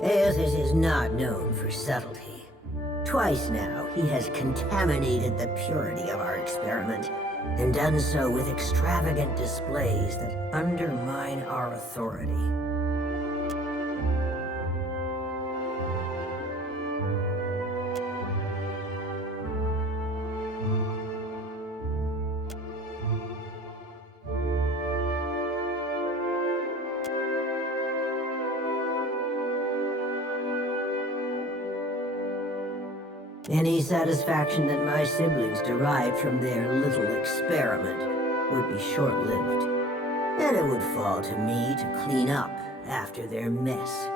Eothas is not known for subtlety. Twice now, he has contaminated the purity of our experiment, and done so with extravagant displays that undermine our authority. Any satisfaction that my siblings derived from their little experiment would be short-lived, and it would fall to me to clean up after their mess.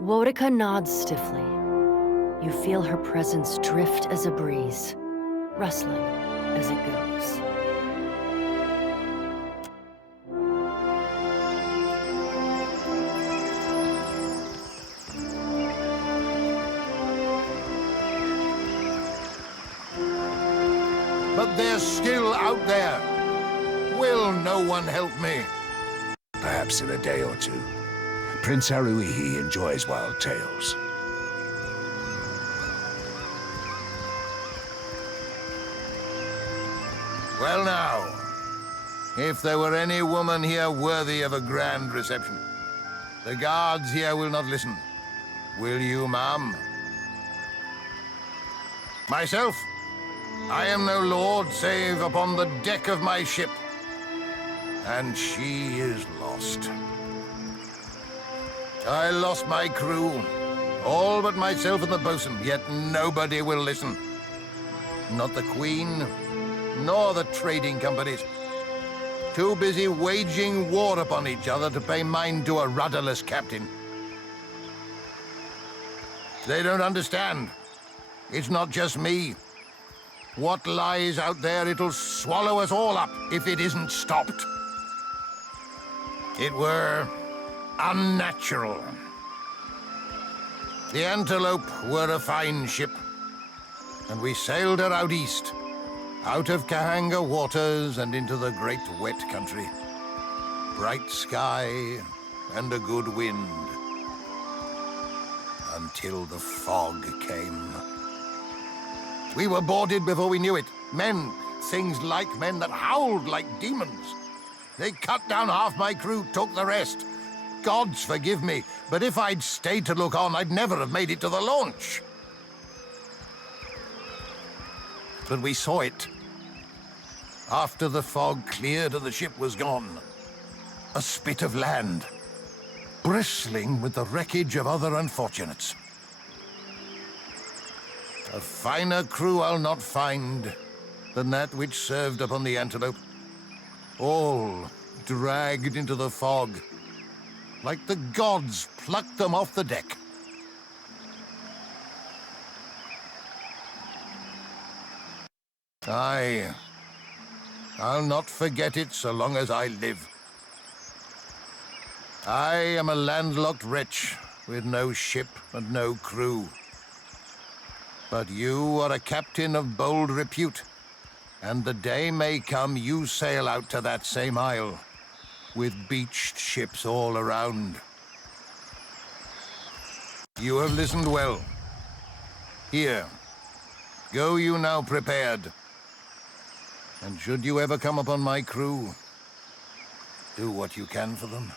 Weodica nods stiffly. You feel her presence drift as a breeze, rustling as it goes. But they're still out there. Will no one help me? Perhaps in a day or two. Prince Harui enjoys wild tales. Well now, if there were any woman here worthy of a grand reception, the guards here will not listen. Will you, ma'am? Myself? I am no lord save upon the deck of my ship. And she is lost. I lost my crew, all but myself and the bosun, yet nobody will listen. Not the Queen, nor the trading companies. Too busy waging war upon each other to pay mind to a rudderless captain. They don't understand. It's not just me. What lies out there, it'll swallow us all up if it isn't stopped. It were unnatural. The Antelope were a fine ship, and we sailed her out east, out of Kahanga waters and into the great wet country. Bright sky and a good wind, until the fog came. We were boarded before we knew it. Men, things like men that howled like demons. They cut down half my crew, took the rest. Gods forgive me, but if I'd stayed to look on, I'd never have made it to the launch. But we saw it. After the fog cleared and the ship was gone, a spit of land, bristling with the wreckage of other unfortunates. A finer crew I'll not find than that which served upon the Antelope. All dragged into the fog, like the gods plucked them off the deck. Aye. I'll not forget it so long as I live. I am a landlocked wretch with no ship and no crew. But you are a captain of bold repute, and the day may come you sail out to that same isle, with beached ships all around. You have listened well. Here, go you now prepared. And should you ever come upon my crew, do what you can for them.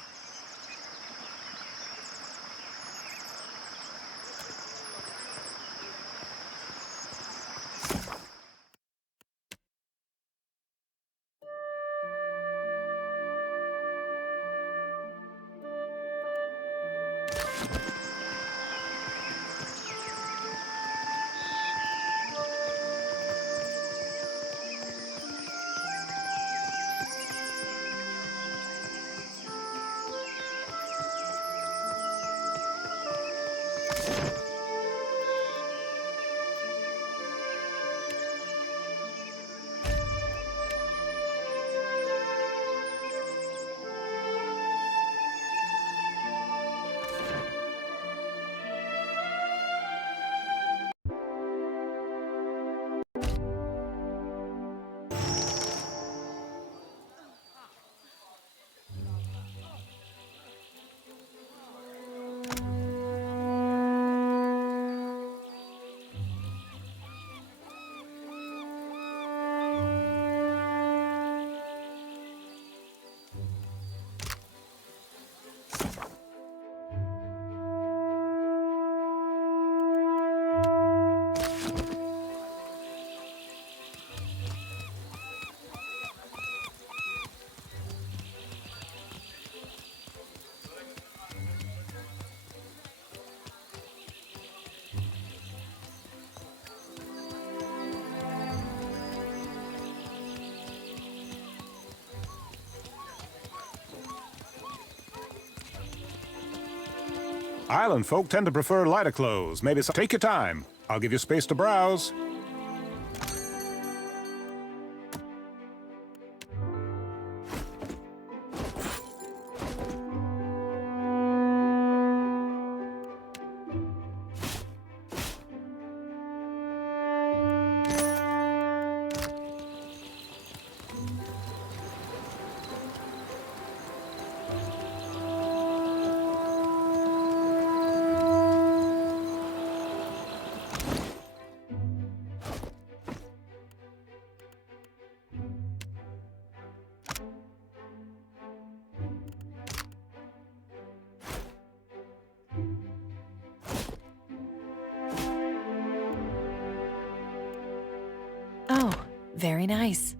Island folk tend to prefer lighter clothes. Maybe some... Take your time. I'll give you space to browse. Oh, very nice.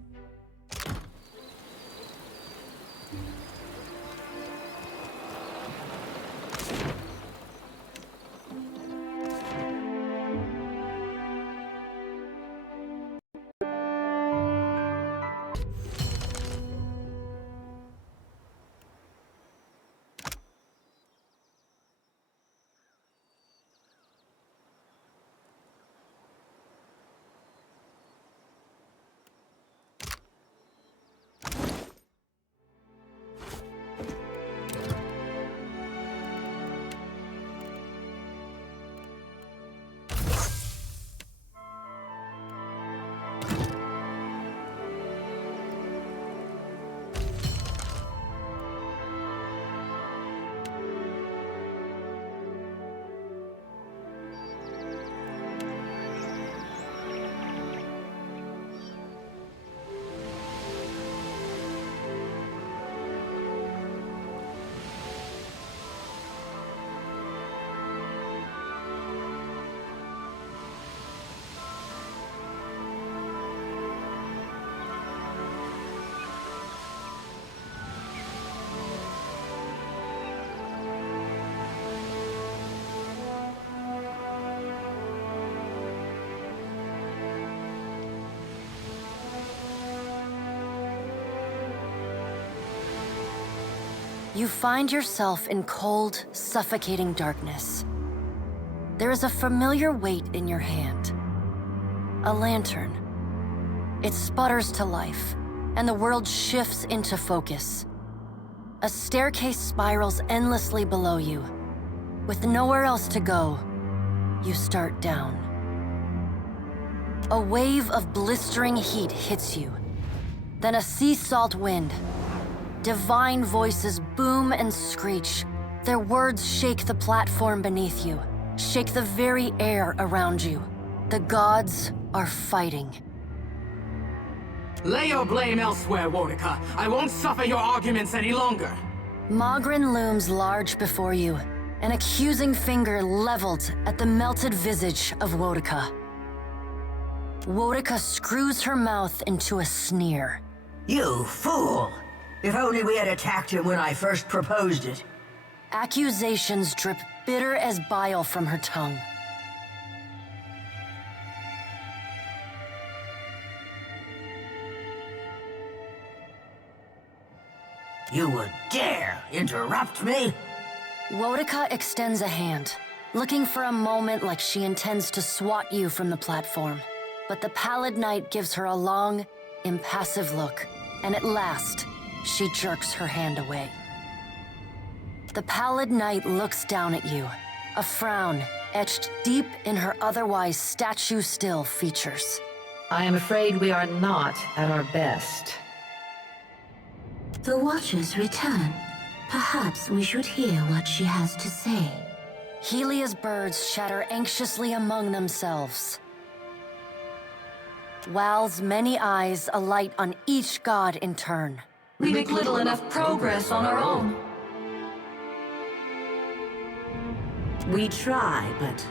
You find yourself in cold, suffocating darkness. There is a familiar weight in your hand. A lantern. It sputters to life, and the world shifts into focus. A staircase spirals endlessly below you. With nowhere else to go, you start down. A wave of blistering heat hits you, then a sea salt wind. Divine voices boom and screech. Their words shake the platform beneath you, shake the very air around you. The gods are fighting. Lay your blame elsewhere, Weodica. I won't suffer your arguments any longer. Magrin looms large before you, an accusing finger leveled at the melted visage of Weodica. Weodica screws her mouth into a sneer. You fool! If only we had attacked him when I first proposed it. Accusations drip bitter as bile from her tongue. You would dare interrupt me? Weodica extends a hand, looking for a moment like she intends to swat you from the platform. But the pallid knight gives her a long, impassive look, and at last, she jerks her hand away. The pallid knight looks down at you, a frown etched deep in her otherwise statue-still features. I am afraid we are not at our best. The Watchers return. Perhaps we should hear what she has to say. Helia's birds chatter anxiously among themselves. Wal's many eyes alight on each god in turn. We make little enough progress on our own. We try, but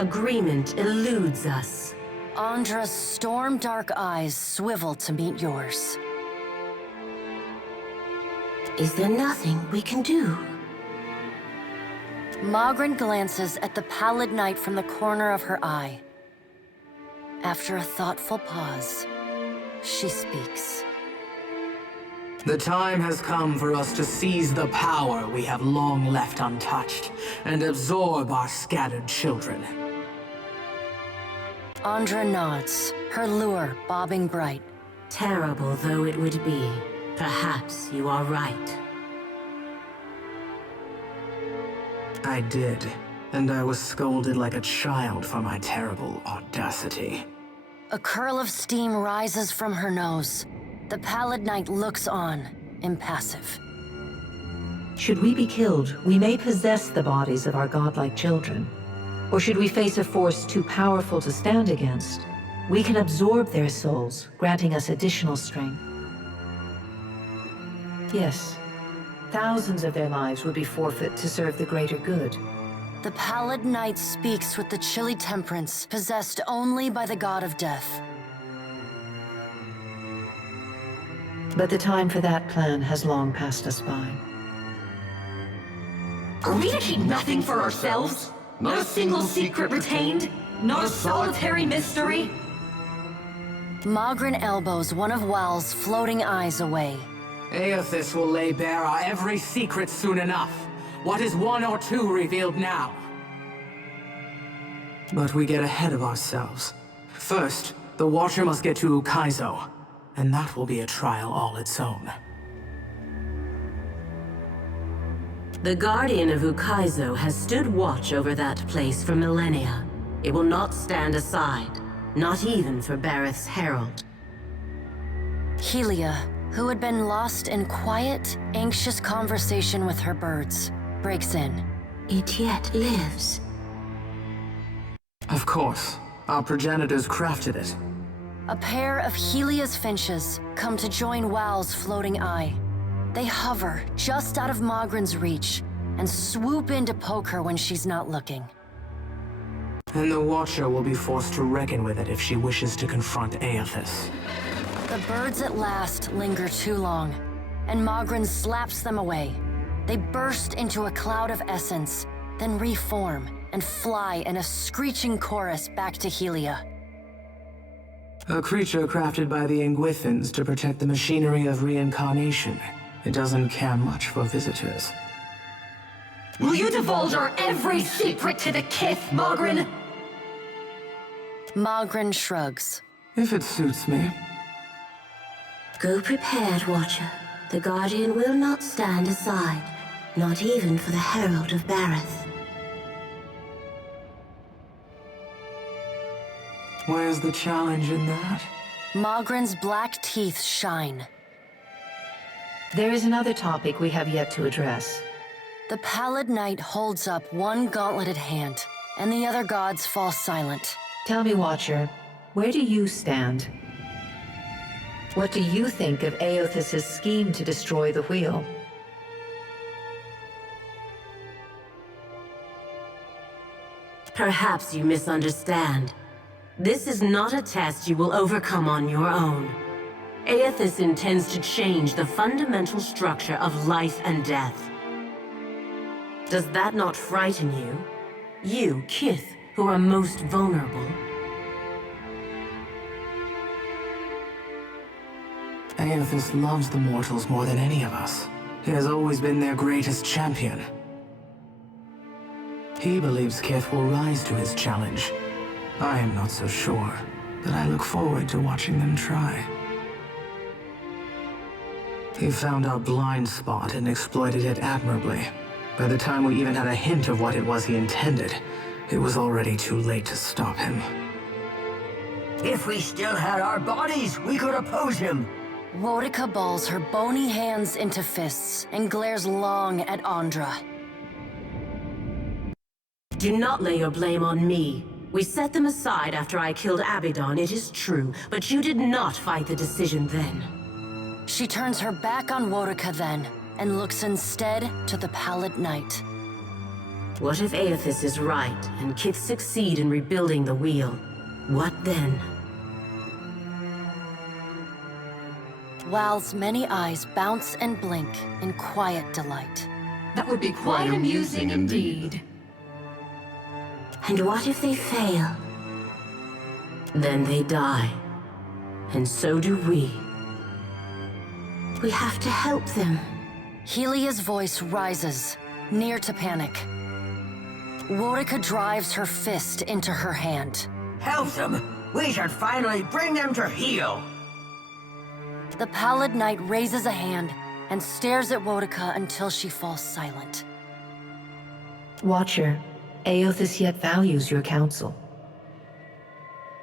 agreement eludes us. Andra's storm-dark eyes swivel to meet yours. Is there nothing we can do? Magrin glances at the pallid knight from the corner of her eye. After a thoughtful pause, she speaks. The time has come for us to seize the power we have long left untouched and absorb our scattered children. Andra nods, her lure bobbing bright. Terrible though it would be, perhaps you are right. I did, and I was scolded like a child for my terrible audacity. A curl of steam rises from her nose. The pallid knight looks on, impassive. Should we be killed, we may possess the bodies of our godlike children. Or should we face a force too powerful to stand against, we can absorb their souls, granting us additional strength. Yes, thousands of their lives would be forfeit to serve the greater good. The pallid knight speaks with the chilly temperance possessed only by the god of death. But the time for that plan has long passed us by. Are we to keep nothing for ourselves? Not a single secret retained? Not a solitary mystery? Magrin elbows one of Wal's floating eyes away. Aethys will lay bare our every secret soon enough. What is one or two revealed now? But we get ahead of ourselves. First, the Watcher must get to Ukaizo, and that will be a trial all its own. The Guardian of Ukaizo has stood watch over that place for millennia. It will not stand aside, not even for Bareth's herald. Helia, who had been lost in quiet, anxious conversation with her birds, breaks in. It yet lives. Of course. Our progenitors crafted it. A pair of Helia's finches come to join Wal's floating eye. They hover just out of Magrin's reach and swoop in to poke her when she's not looking. And the Watcher will be forced to reckon with it if she wishes to confront Aethys. The birds at last linger too long, and Magrin slaps them away. They burst into a cloud of essence, then reform and fly in a screeching chorus back to Helia. A creature crafted by the Ingwithans to protect the machinery of reincarnation. It doesn't care much for visitors. Will you divulge our every secret to the kith, Magrin? Magrin shrugs. If it suits me. Go prepared, Watcher. The Guardian will not stand aside, not even for the Herald of Bareth. Where's the challenge in that? Mogren's black teeth shine. There is another topic we have yet to address. The Pallid Knight holds up one gauntleted hand, and the other gods fall silent. Tell me, Watcher, where do you stand? What do you think of Eothas' scheme to destroy the wheel? Perhaps you misunderstand. This is not a test you will overcome on your own. Eothas intends to change the fundamental structure of life and death. Does that not frighten you? You, Kith, who are most vulnerable. Eothas loves the mortals more than any of us. He has always been their greatest champion. He believes Kith will rise to his challenge. I am not so sure, but I look forward to watching them try. He found our blind spot and exploited it admirably. By the time we even had a hint of what it was he intended, it was already too late to stop him. If we still had our bodies, we could oppose him. Weodica balls her bony hands into fists and glares long at Andra. Do not lay your blame on me. We set them aside after I killed Abaddon, it is true, but you did not fight the decision then. She turns her back on Weodica then, and looks instead to the Pallid Knight. What if Eothas is right, and Kith succeed in rebuilding the wheel? What then? Wal's many eyes bounce and blink in quiet delight. That would be quite amusing indeed. And what if they fail? Then they die. And so do we. We have to help them. Helia's voice rises, near to panic. Weodica drives her fist into her hand. Help them! We should finally bring them to heel! The Pallid Knight raises a hand and stares at Weodica until she falls silent. Watcher, Eothas yet values your counsel.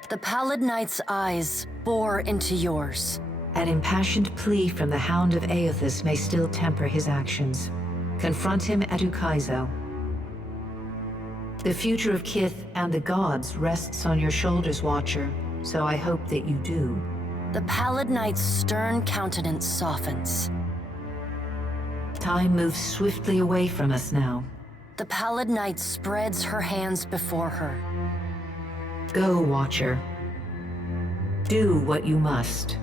The Pallid Knight's eyes bore into yours. An impassioned plea from the Hound of Eothas may still temper his actions. Confront him at Ukaizo. The future of Kith and the gods rests on your shoulders, Watcher, so I hope that you do. The Pallid Knight's stern countenance softens. Time moves swiftly away from us now. The Pallid Knight spreads her hands before her. Go, Watcher. Do what you must.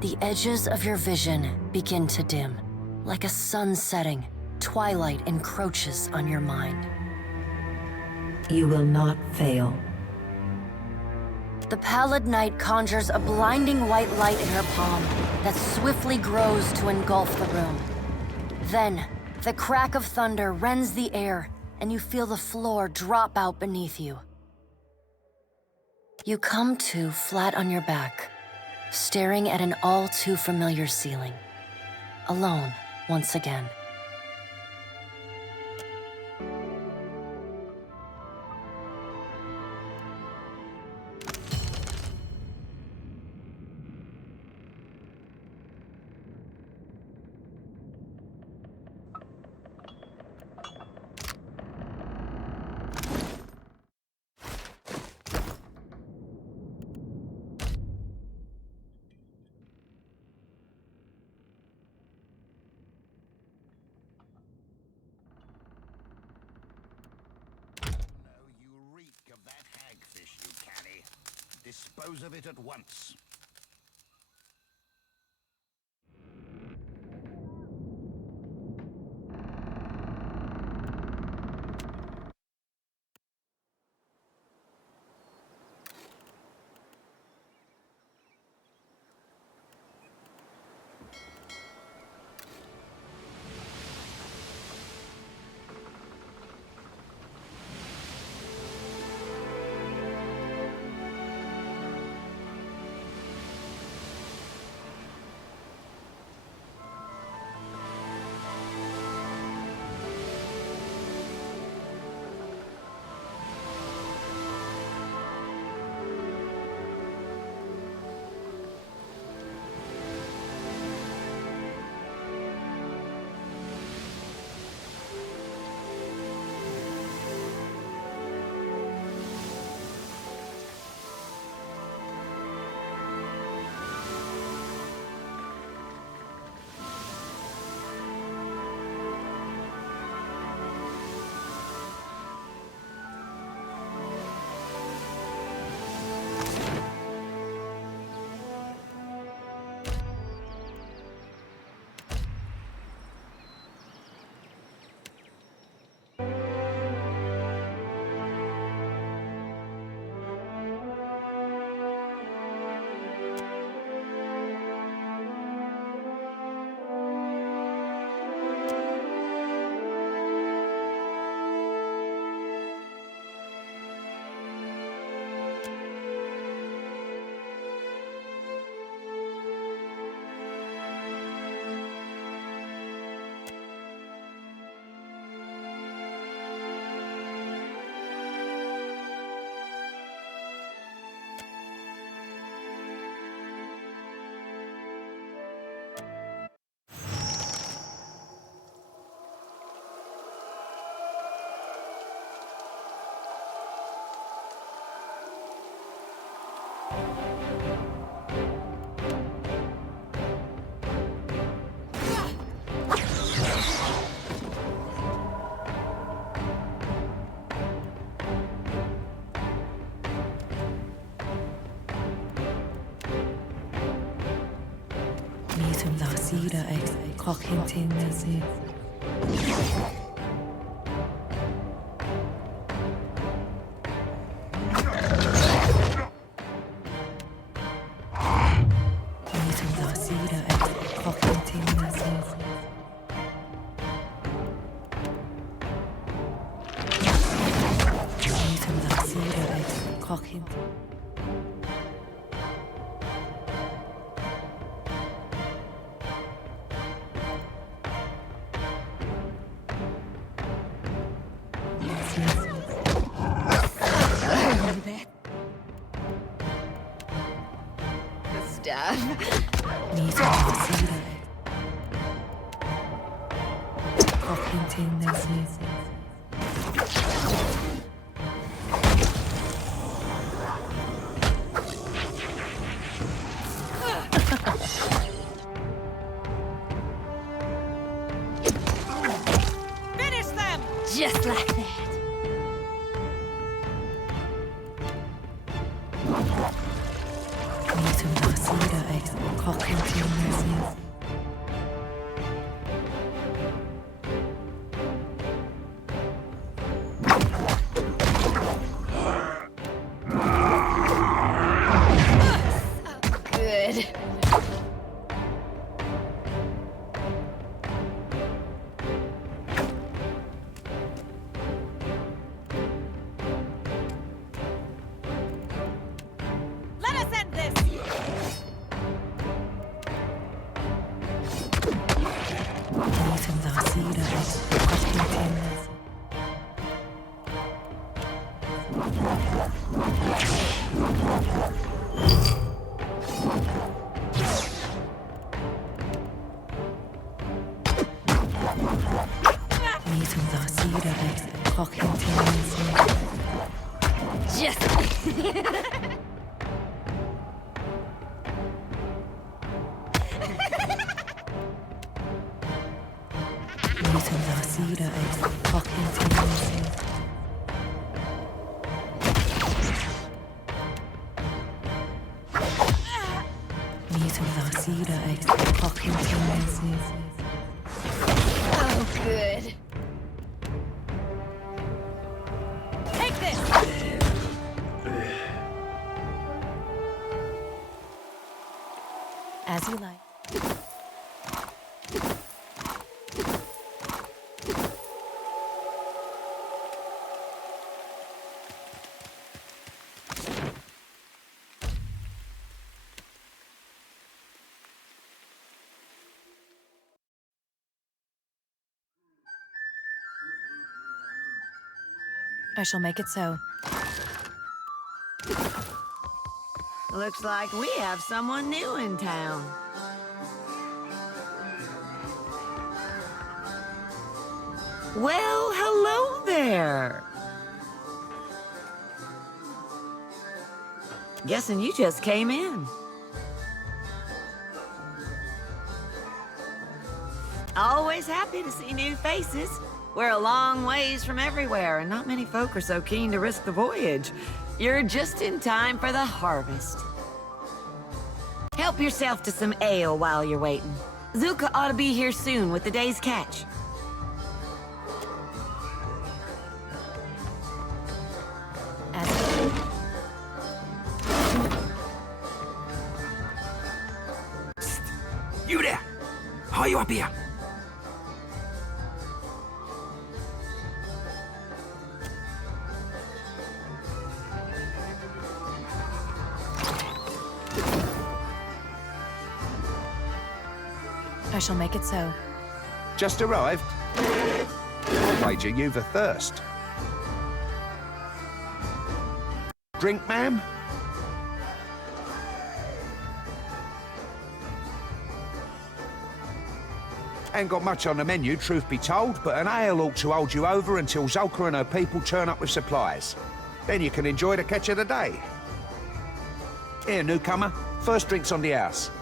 The edges of your vision begin to dim. Like a sun setting, twilight encroaches on your mind. You will not fail. The Pallid Knight conjures a blinding white light in her palm that swiftly grows to engulf the room. Then, the crack of thunder rends the air, and you feel the floor drop out beneath you. You come to flat on your back, staring at an all too familiar ceiling. Alone, once again. Dispose of it at once. Just like that. Good. Oh, good. Take this! As you like. I shall make it so. Looks like we have someone new in town. Well, hello there. Guessing you just came in. Always happy to see new faces. We're a long ways from everywhere, and not many folk are so keen to risk the voyage. You're just in time for the harvest. Help yourself to some ale while you're waiting. Zuka ought to be here soon with the day's catch. Psst. You there! Are you up here? I shall make it so. Just arrived? Wager you've a thirst. Drink, ma'am? Ain't got much on the menu, truth be told, but an ale ought to hold you over until Zolka and her people turn up with supplies. Then you can enjoy the catch of the day. Here, newcomer. First drink's on the house.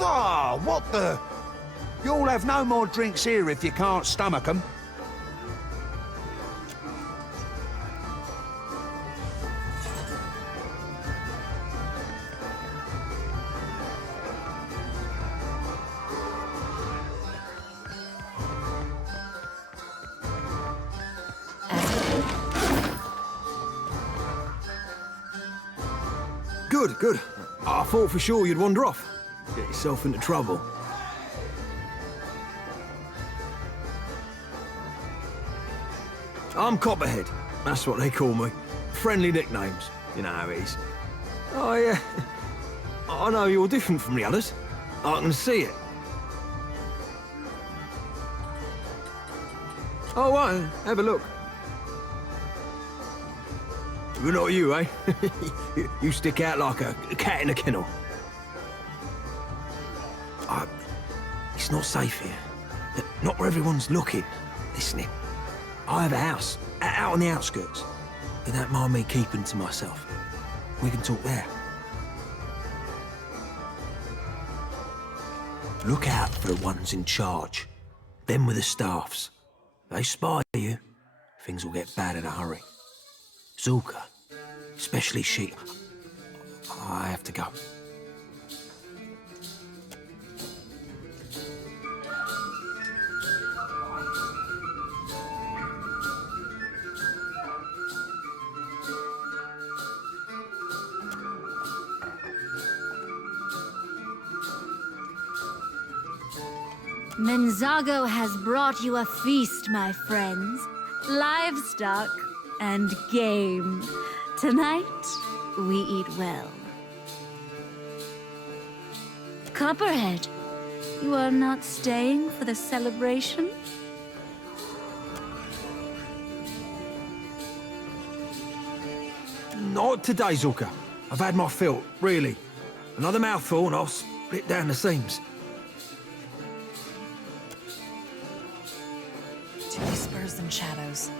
Ah, what the? You'll have no more drinks here if you can't stomach 'em. Good, good. I thought for sure you'd wander off. Get yourself into trouble. I'm Copperhead. That's what they call me. Friendly nicknames. You know how it is. I know you're different from the others. I can see it. Oh, right. Have a look. But not you, eh? You stick out like a cat in a kennel. It's not safe here. Not where everyone's looking, listening. I have a house, out on the outskirts. You don't mind me keeping to myself. We can talk there. Look out for the ones in charge. Them with the staffs. They spy you, things will get bad in a hurry. Zulka, especially she... I have to go. Menzago has brought you a feast, my friends. Livestock and game. Tonight, we eat well. Copperhead, you are not staying for the celebration? Not today, Zulka. I've had my fill, really. Another mouthful and I'll split down the seams. To whispers and shadows.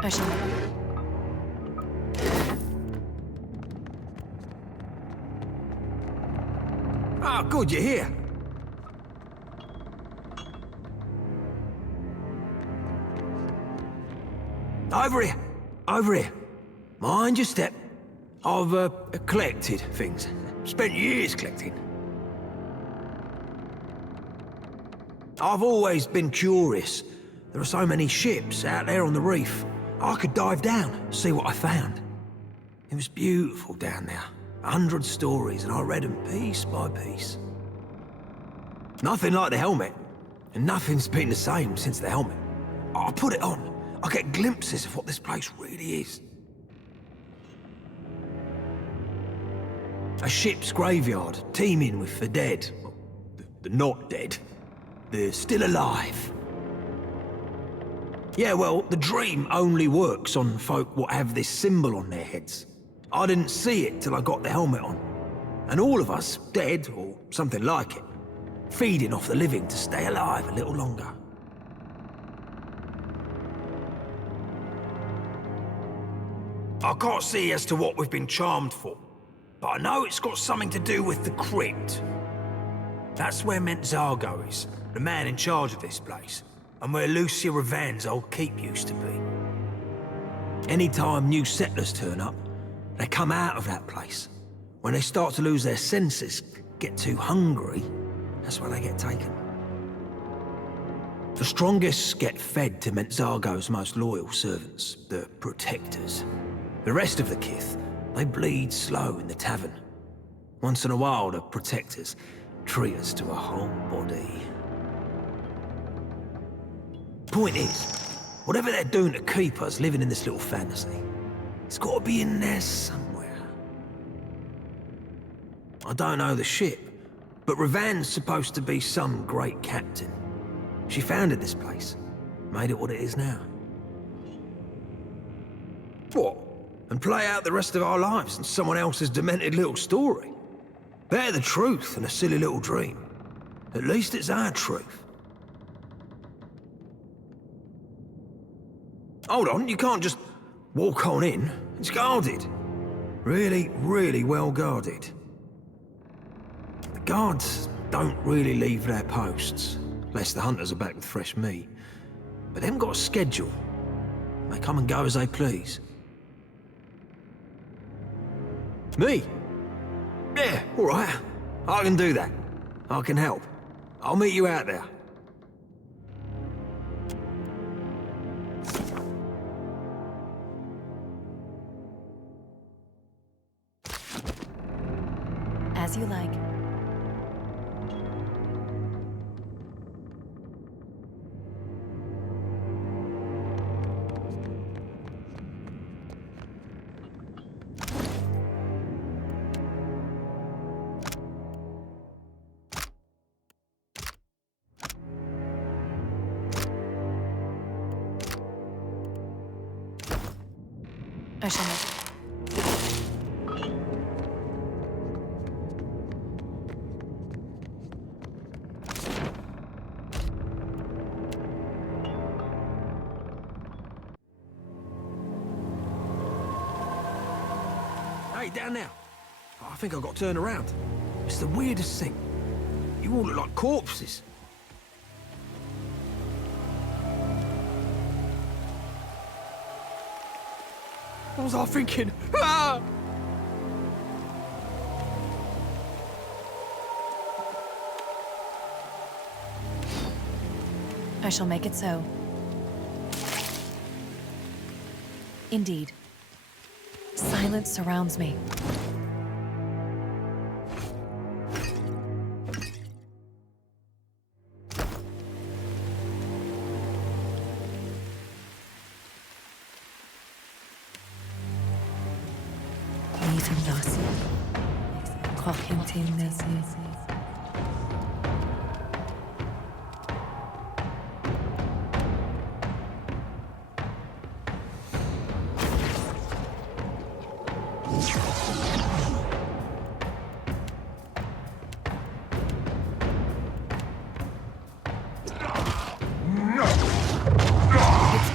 Pushing. Ah, good, you're here. Over here. Over here. Mind your step. I've collected things. Spent years collecting. I've always been curious. There are so many ships out there on the reef. I could dive down, see what I found. It was beautiful down there. 100 stories, and I read them piece by piece. Nothing like the helmet, and nothing's been the same since the helmet. I put it on. I get glimpses of what this place really is. A ship's graveyard, teeming with the dead. The not dead. They're still alive. Yeah, well, the dream only works on folk what have this symbol on their heads. I didn't see it till I got the helmet on. And all of us, dead, or something like it, feeding off the living to stay alive a little longer. I can't see as to what we've been charmed for, but I know it's got something to do with the crypt. That's where Menzago is, the man in charge of this place, and where Lucia Ravan's old keep used to be. Anytime new settlers turn up, they come out of that place. When they start to lose their senses, get too hungry, that's when they get taken. The strongest get fed to Menzago's most loyal servants, the protectors. The rest of the kith, they bleed slow in the tavern. Once in a while, the protectors treat us to a whole body. Point is, whatever they're doing to keep us living in this little fantasy, it's got to be in there somewhere. I don't know the ship, but Ravan's supposed to be some great captain. She founded this place, made it what it is now. What? And play out the rest of our lives in someone else's demented little story? Better the truth than a silly little dream. At least it's our truth. Hold on, you can't just walk on in. It's guarded. Really, really well guarded. The guards don't really leave their posts, unless the hunters are back with fresh meat. But they haven't got a schedule. They come and go as they please. Me? Yeah, all right. I can do that. I can help. I'll meet you out there. As you like. I shall make it. Hey, down now. I think I got turned around. It's the weirdest thing. You all look like corpses. What was I thinking? Ah! I shall make it so. Indeed. Silence surrounds me.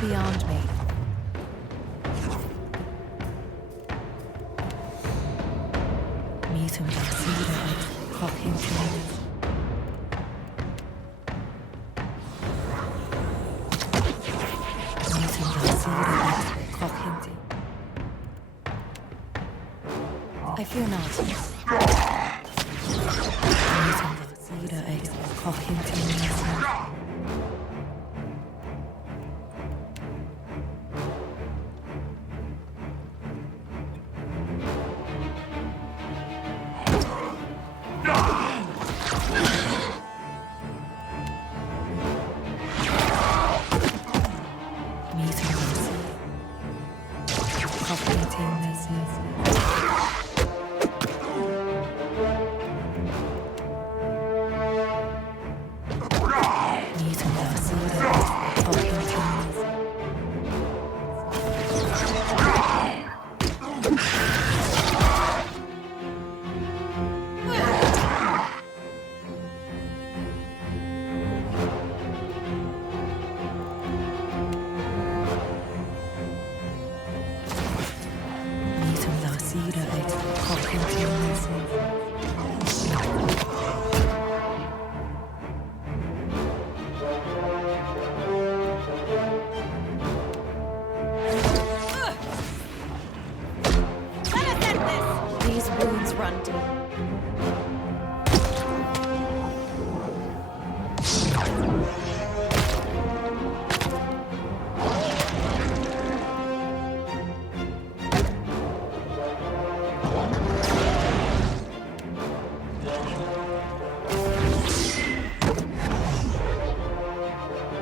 Beyond me. I fear not.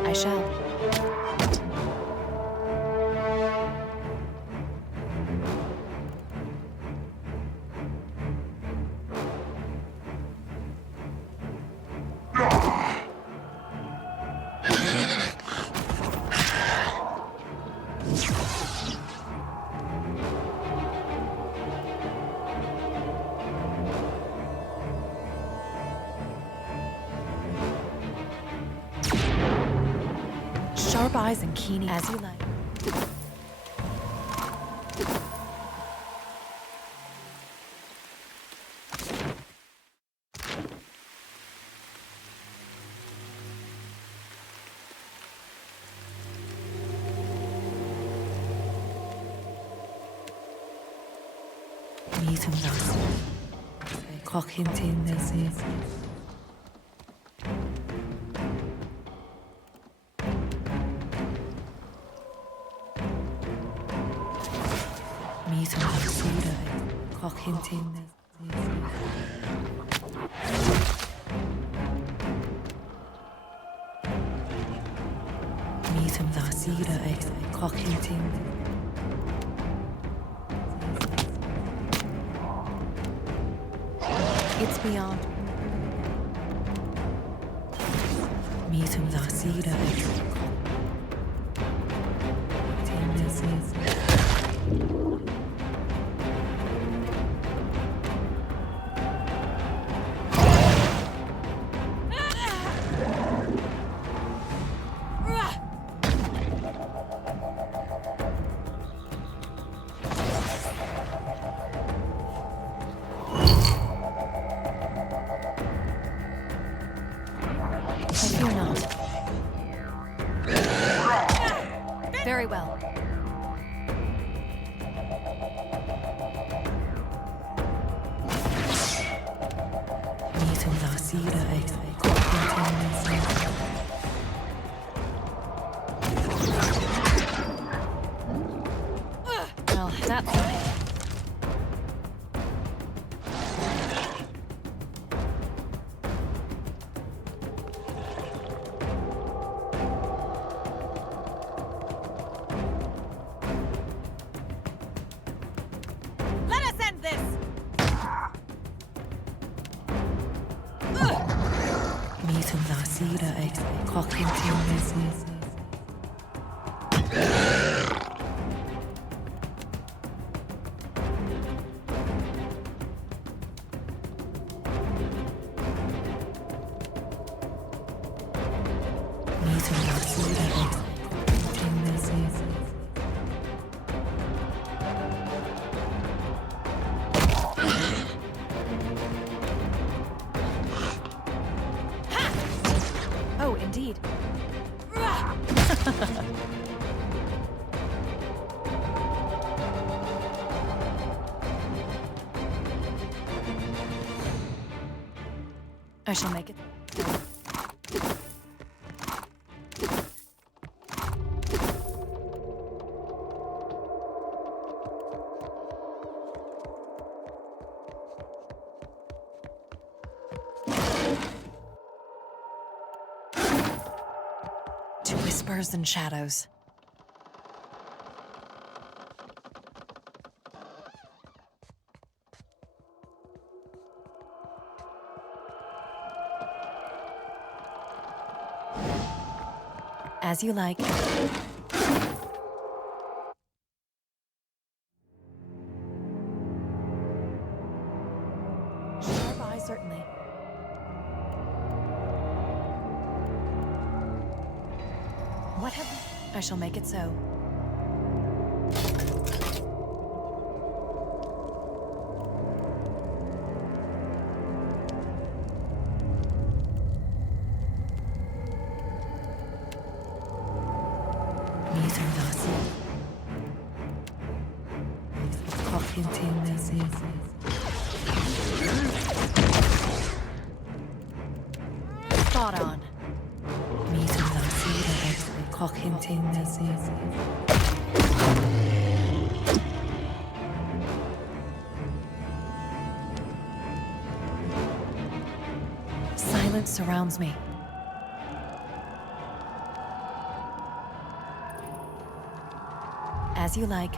I shall. Sharp eyes and keen as you like. It's beyond. Very well. Well, that's fine. Oh, indeed. I shall make it. To whispers and shadows. As you like. Sharp eye, certainly. What have I shall make it so. Spot on. Silence surrounds me. As you like.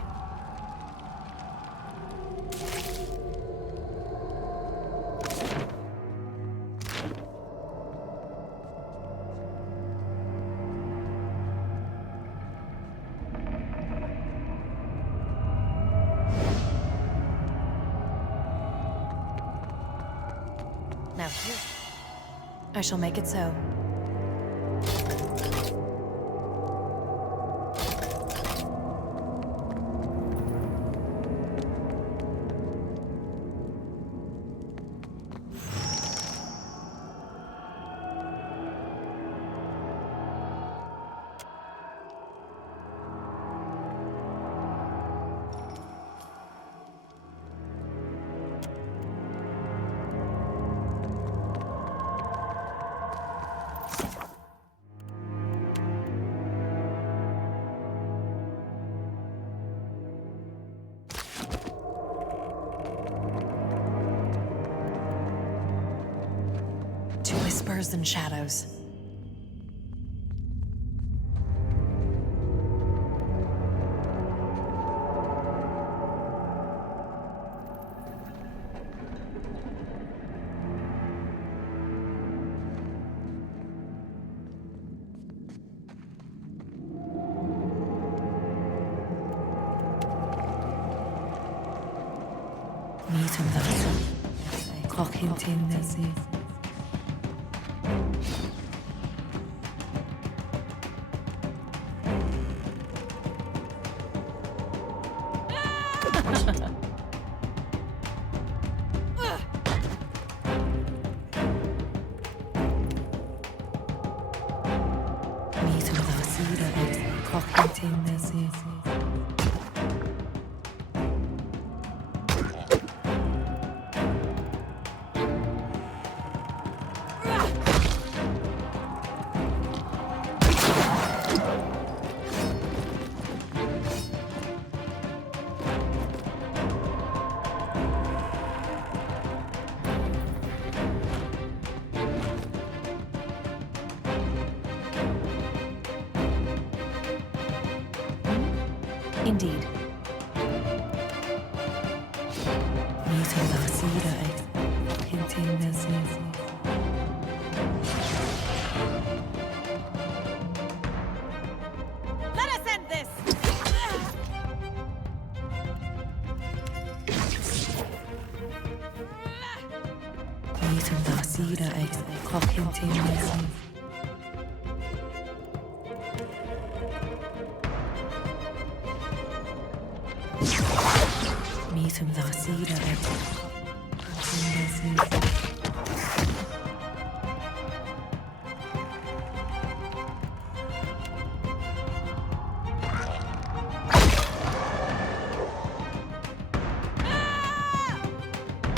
Now here. I shall make it so. blurs and shadows. Indeed. Let us end this!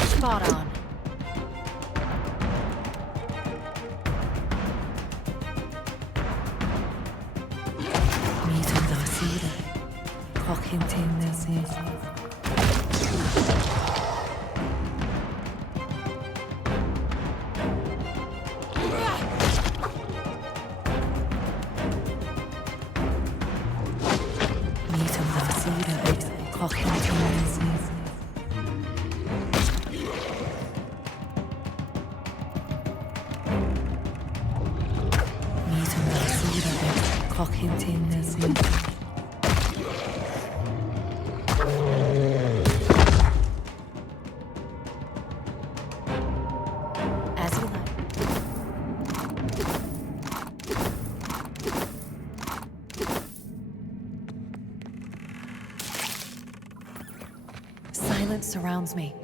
Spot on. As you like. Silence surrounds me.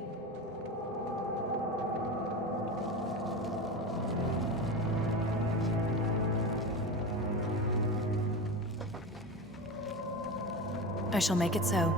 I shall make it so.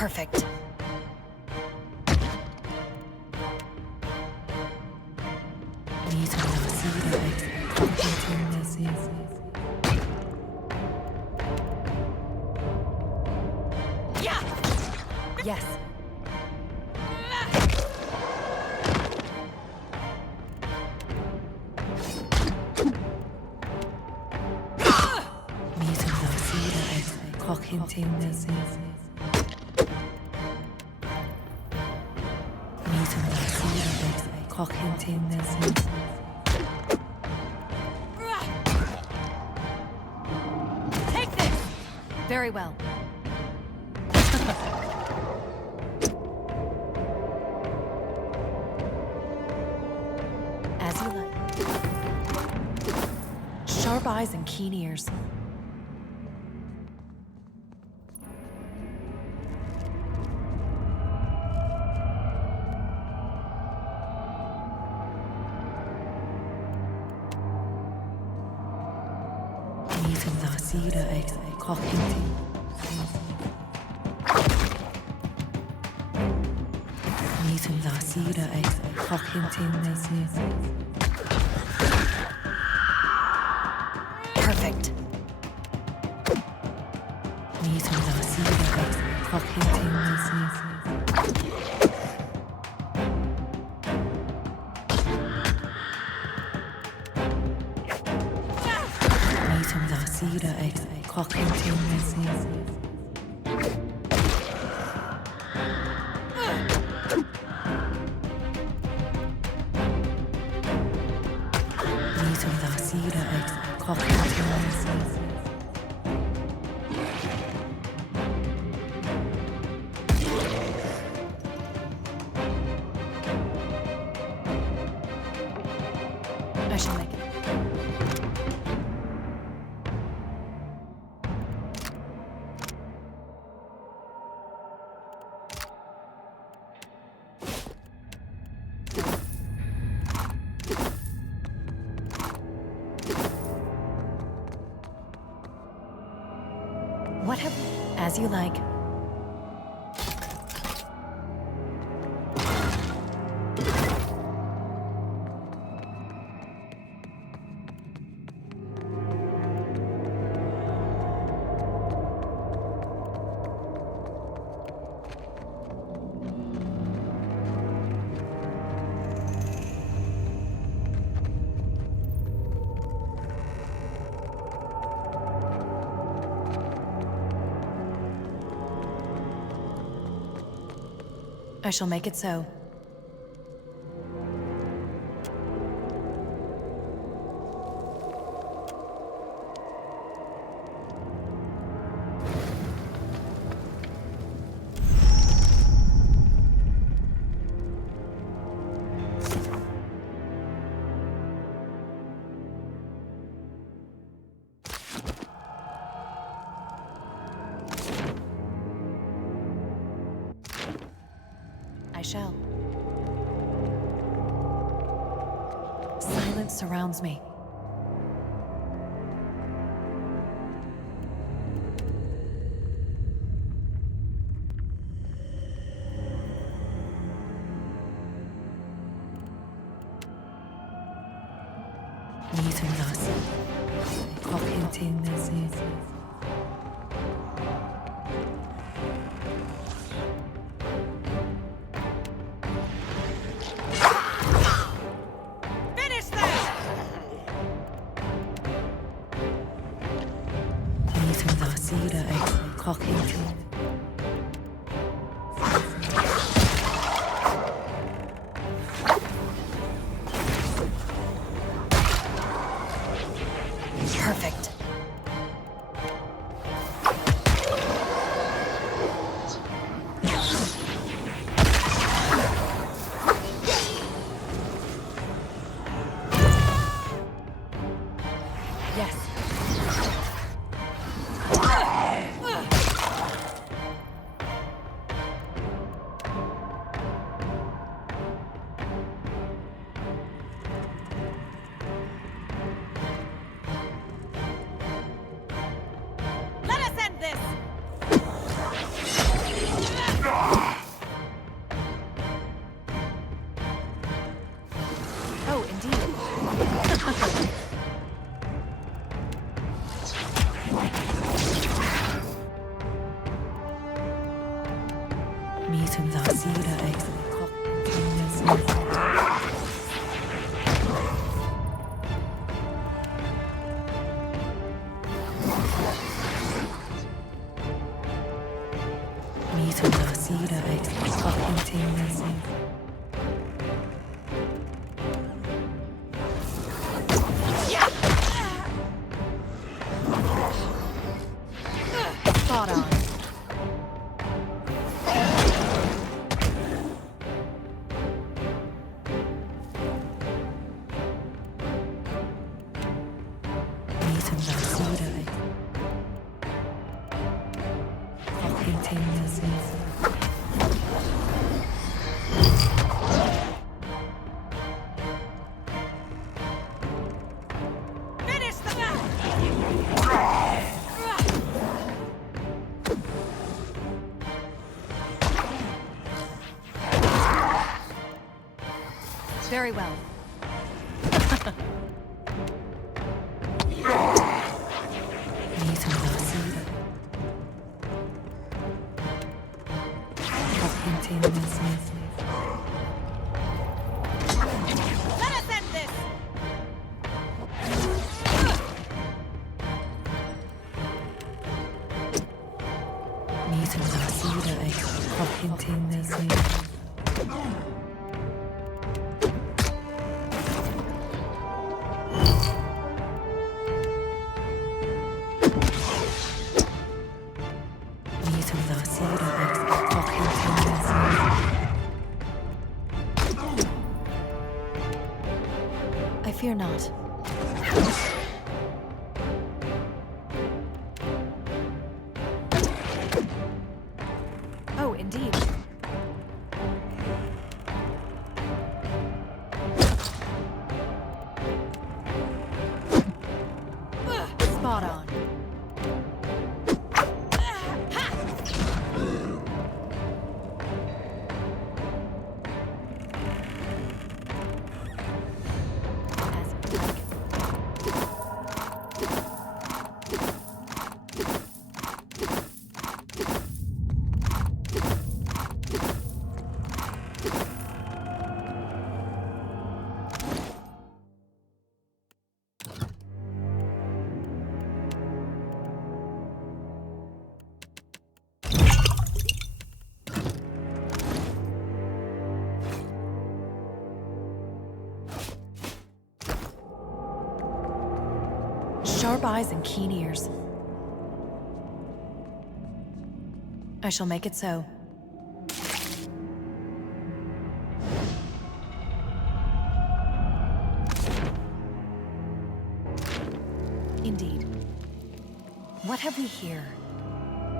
Perfect. Yes. Take this! Very well. As you like. Sharp eyes and keen ears. Perfect. I shall make it. What have... As you like. I shall make it so. I shall. Silence surrounds me. Perfect. Yes. Let us end this! Oh, indeed. Very well. Let us end this! I fear not. Oh, indeed. Spot on. Sharp eyes and keen ears. I shall make it so. Indeed. What have we here? I shall make it so.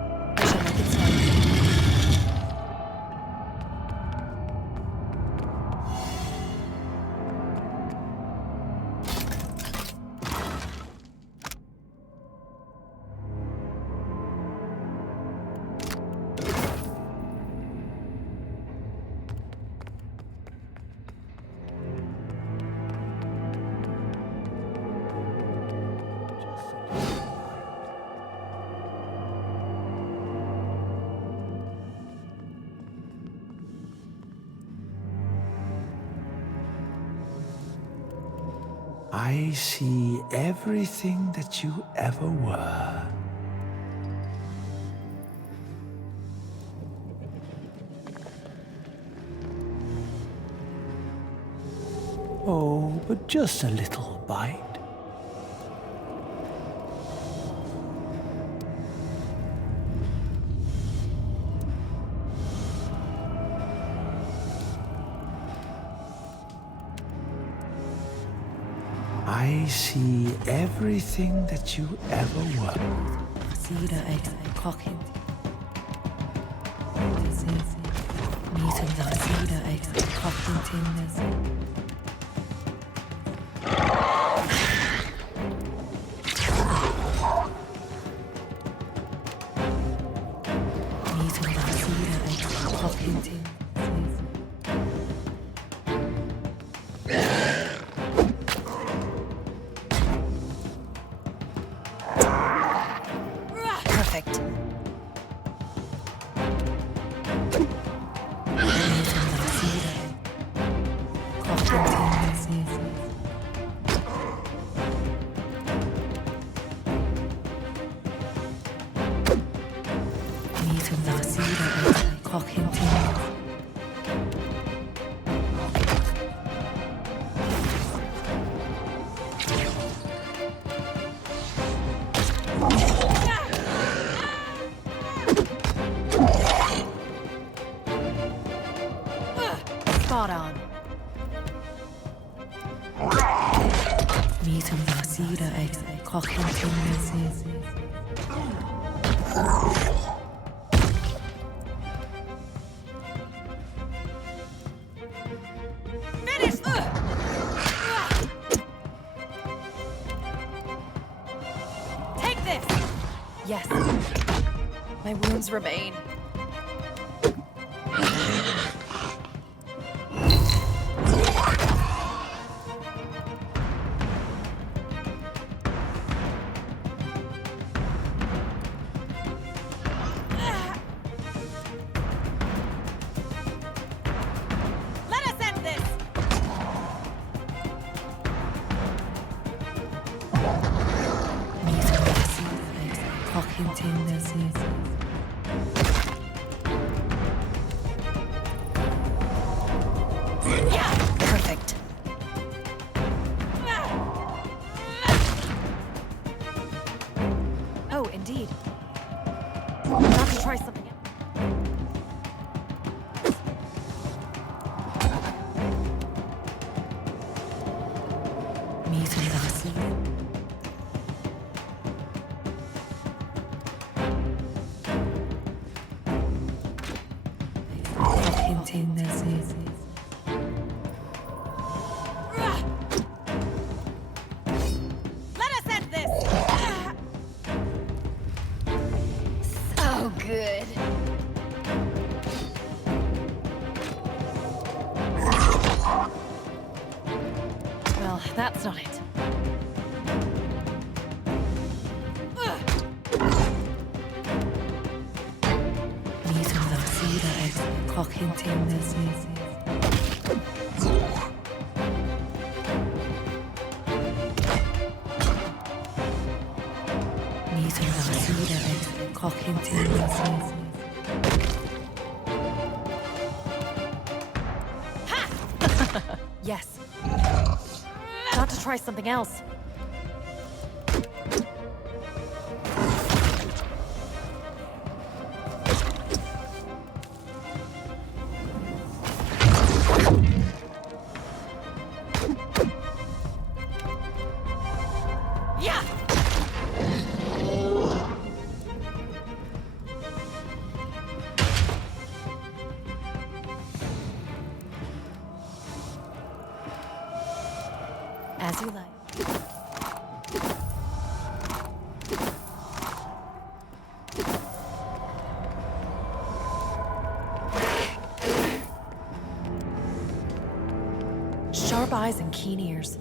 I see everything that you ever were. Oh, but just a little bite. I see everything that you ever were. Spot on. Take this! Yes. My wounds remain. Perfect. Oh, indeed. Not to try something else. Let us end this! So good. Well, that's not it. Yes. Got to try something else. Yeah. As you like. Sharp eyes and keen ears.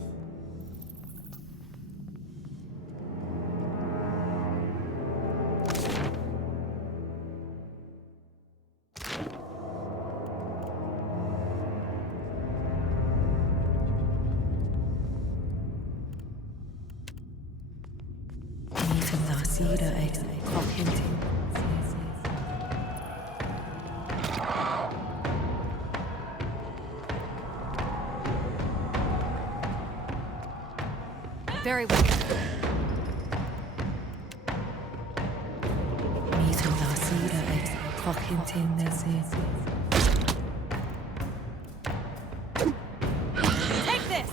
Very well. Take this!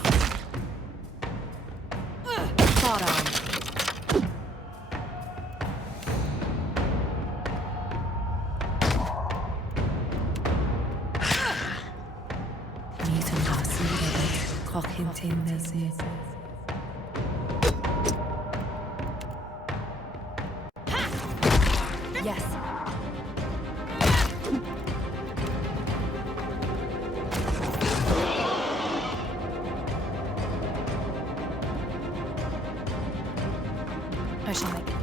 Spot on. Yes. I shall make it.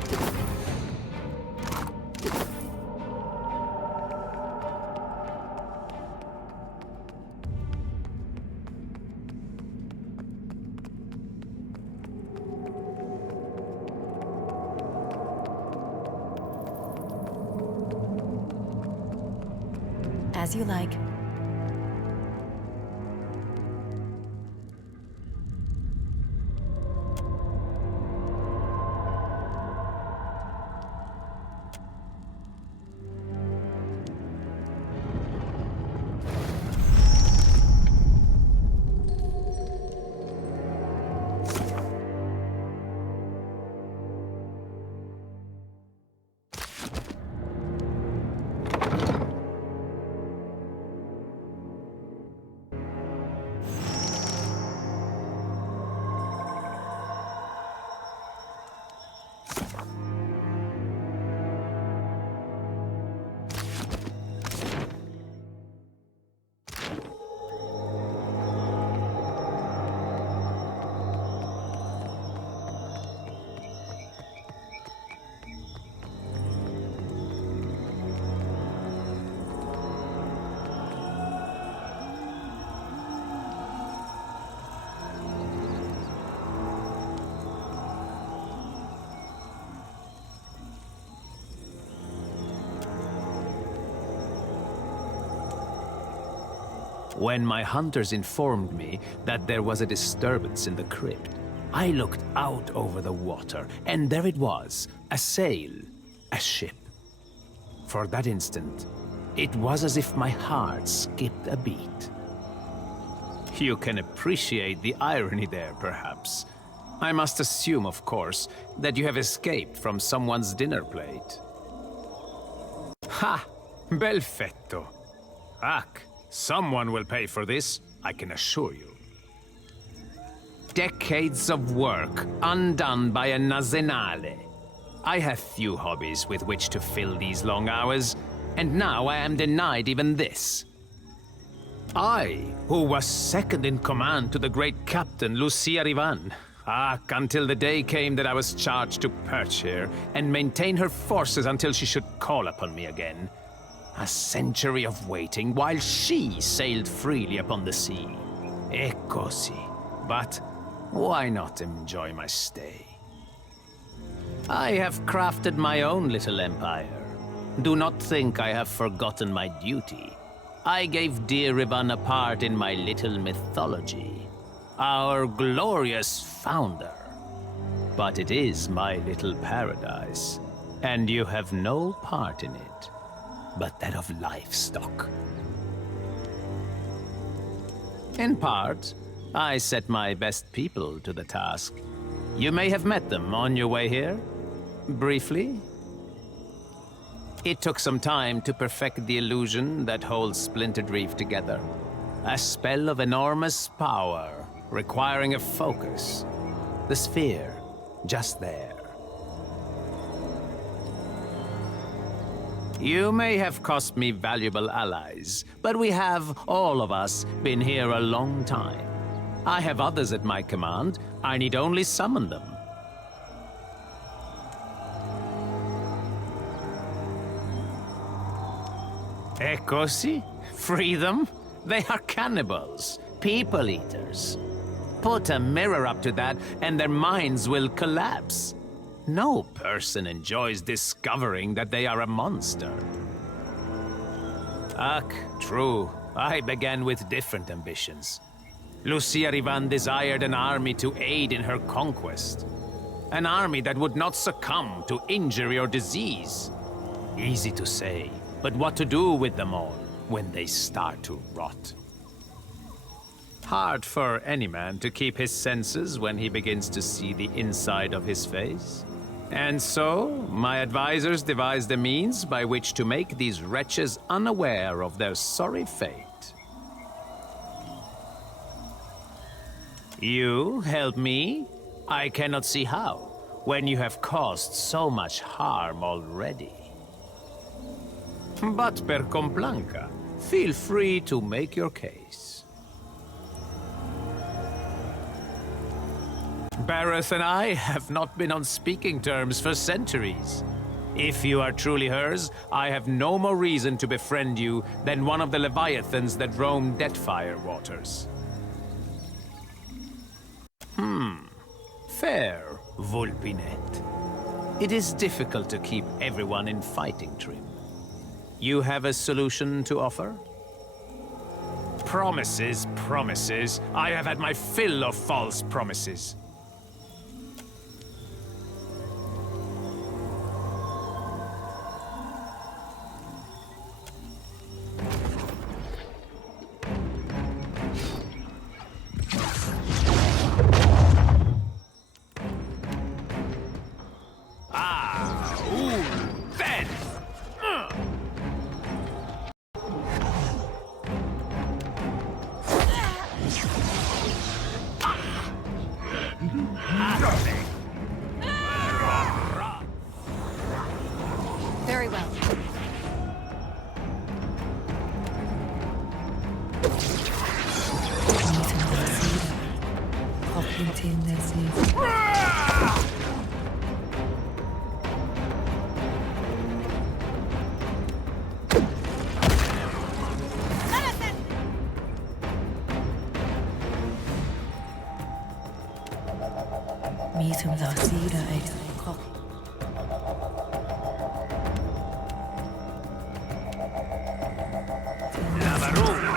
As you like. When my hunters informed me that there was a disturbance in the crypt, I looked out over the water, and there it was, a sail, a ship. For that instant, it was as if my heart skipped a beat. You can appreciate the irony there, perhaps. I must assume, of course, that you have escaped from someone's dinner plate. Ha! Bel fetto. Ac, someone will pay for this, I can assure you. Decades of work undone by a nazenale. I have few hobbies with which to fill these long hours, and now I am denied even this. I, who was second in command to the great captain Lucia Rivan, until the day came that I was charged to perch here and maintain her forces until she should call upon me again. A century of waiting while she sailed freely upon the sea. E così. But why not enjoy my stay? I have crafted my own little empire. Do not think I have forgotten my duty. I gave dear Rivan a part in my little mythology. Our glorious founder. But it is my little paradise, and you have no part in it, but that of livestock. In part, I set my best people to the task. You may have met them on your way here, briefly. It took some time to perfect the illusion that holds Splintered Reef together. A spell of enormous power, requiring a focus. The sphere, just there. You may have cost me valuable allies, but we have, all of us, been here a long time. I have others at my command. I need only summon them. E così? Free them? They are cannibals, people eaters. Put a mirror up to that, and their minds will collapse. No person enjoys discovering that they are a monster. Ac, true. I began with different ambitions. Lucia Rivan desired an army to aid in her conquest. An army that would not succumb to injury or disease. Easy to say, but what to do with them all when they start to rot? Hard for any man to keep his senses when he begins to see the inside of his face. And so, my advisors devised a means by which to make these wretches unaware of their sorry fate. You help me? I cannot see how, when you have caused so much harm already. But per complanca, feel free to make your case. Bareth and I have not been on speaking terms for centuries. If you are truly hers, I have no more reason to befriend you than one of the leviathans that roam Deathfire waters. Fair, Vulpinet. It is difficult to keep everyone in fighting trim. You have a solution to offer? Promises, promises. I have had my fill of false promises. Very well.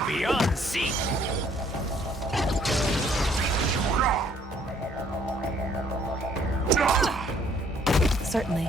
Beyond sea. Certainly.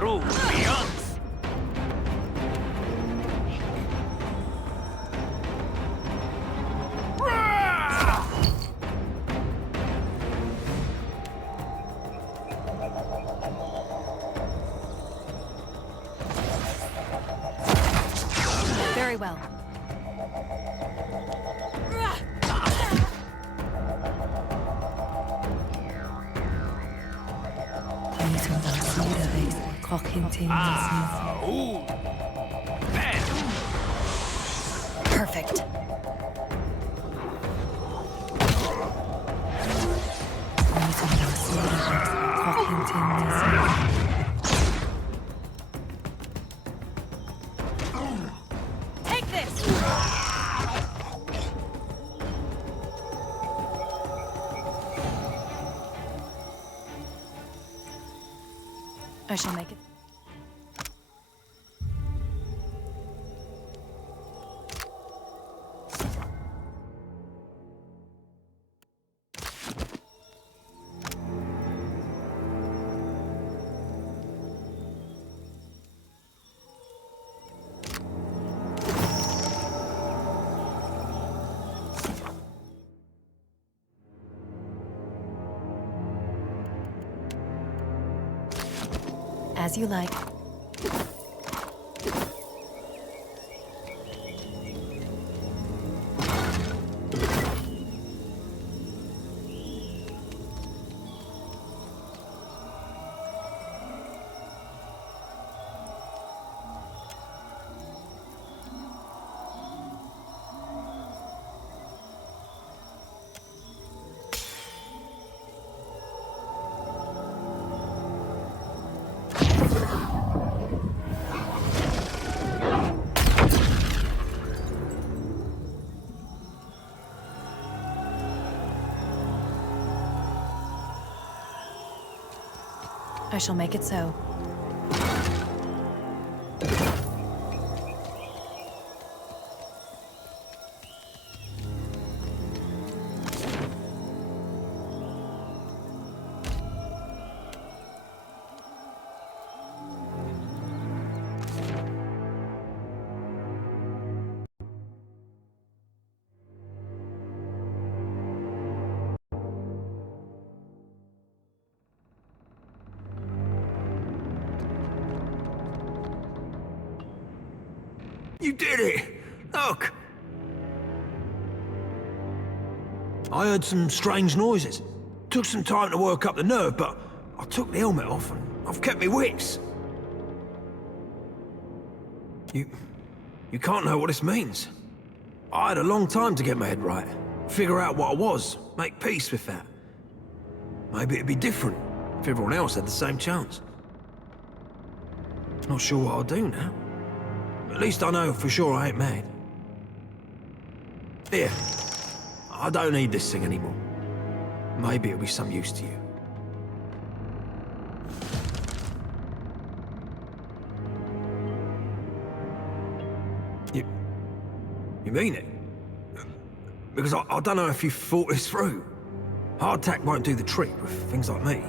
Karū, beyond. Very well. Perfect. Take this! I shall make it. As you like. I shall make it so. You did it! Look! I heard some strange noises. Took some time to work up the nerve, but I took the helmet off and I've kept me wits. You can't know what this means. I had a long time to get my head right. Figure out what I was, make peace with that. Maybe it'd be different if everyone else had the same chance. Not sure what I'll do now. At least I know for sure I ain't mad. Here. I don't need this thing anymore. Maybe it'll be some use to you. You mean it? Because I don't know if you've thought this through. Hardtack won't do the trick with things like me.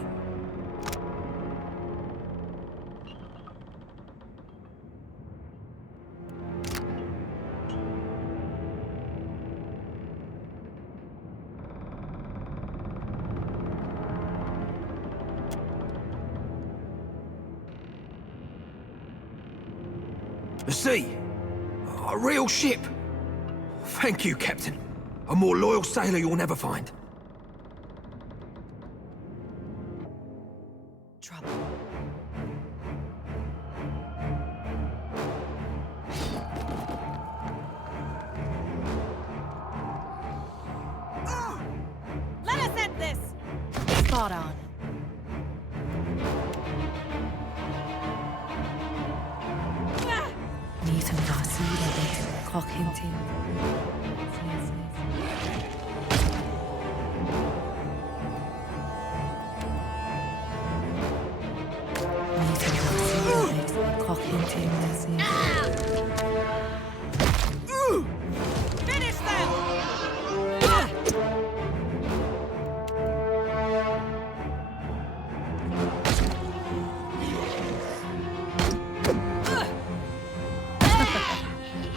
The sea. A real ship. Thank you, Captain. A more loyal sailor you'll never find. Trouble. Let us end this! Spot on. Finish them!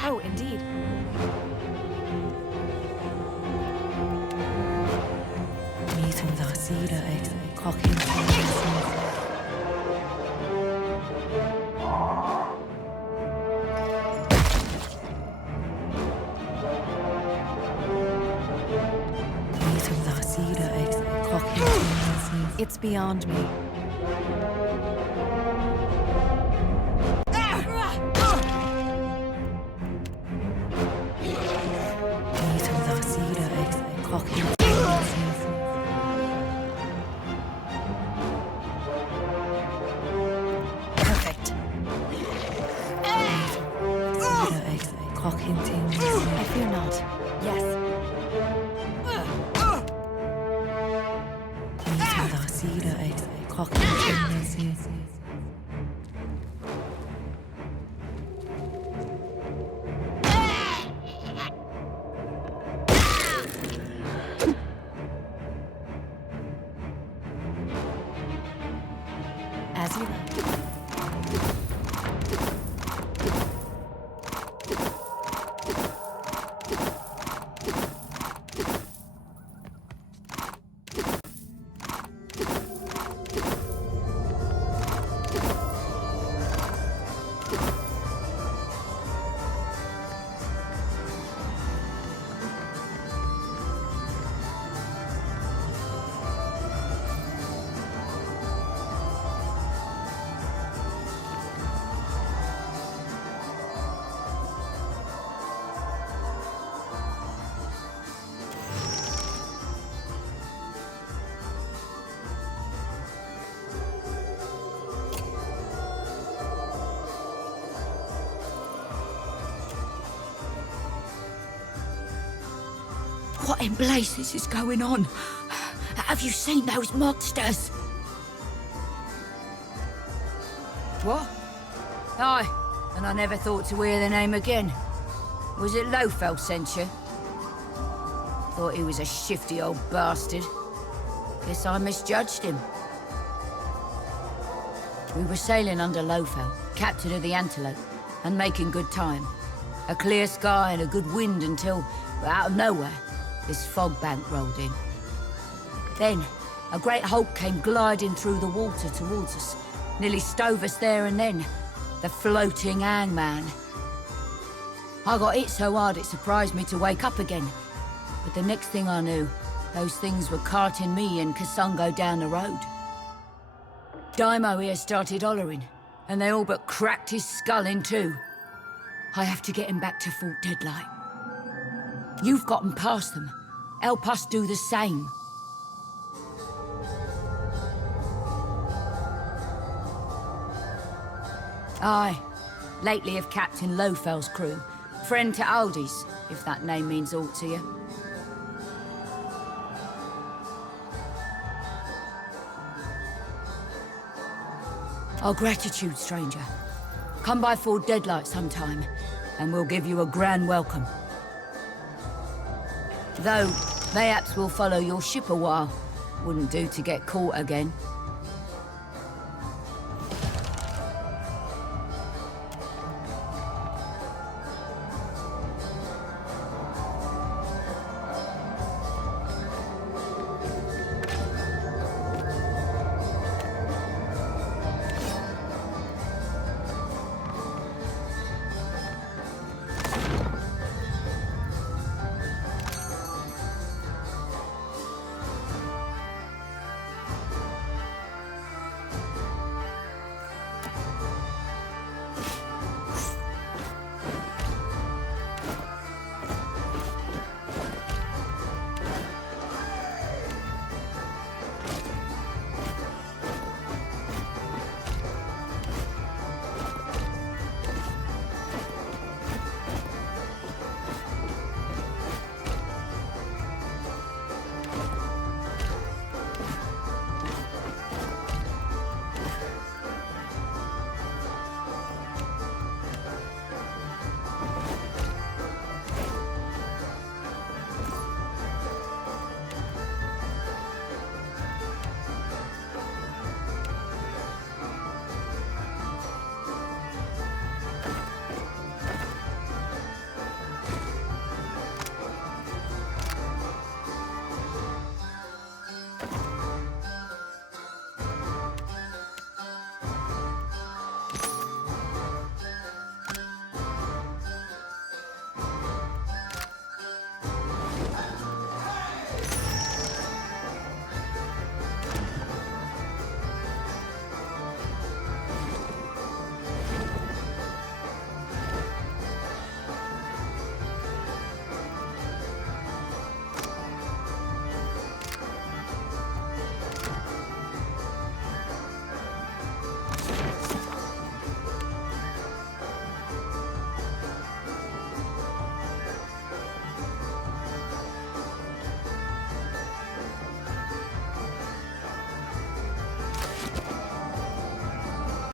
Oh, indeed. It's beyond me. Perfect. I fear not. Yes. As you like. What in blazes is going on? Have you seen those monsters? What? Aye, and I never thought to hear the name again. Was it Lofel sent you? Thought he was a shifty old bastard. Guess I misjudged him. We were sailing under Lofel, captain of the Antelope, and making good time. A clear sky and a good wind until, out of nowhere, this fog bank rolled in. Then, a great hulk came gliding through the water towards us, nearly stove us there and then. The floating hangman. I got hit so hard it surprised me to wake up again. But the next thing I knew, those things were carting me and Kasungo down the road. Daimo here started hollering, and they all but cracked his skull in two. I have to get him back to Fort Deadlight. You've gotten past them. Help us do the same. Aye, lately of Captain Lofell's crew. Friend to Aldi's, if that name means aught to you. Our gratitude, stranger. Come by Fort Deadlight sometime, and we'll give you a grand welcome. Though, mayhaps we'll follow your ship a while. Wouldn't do to get caught again.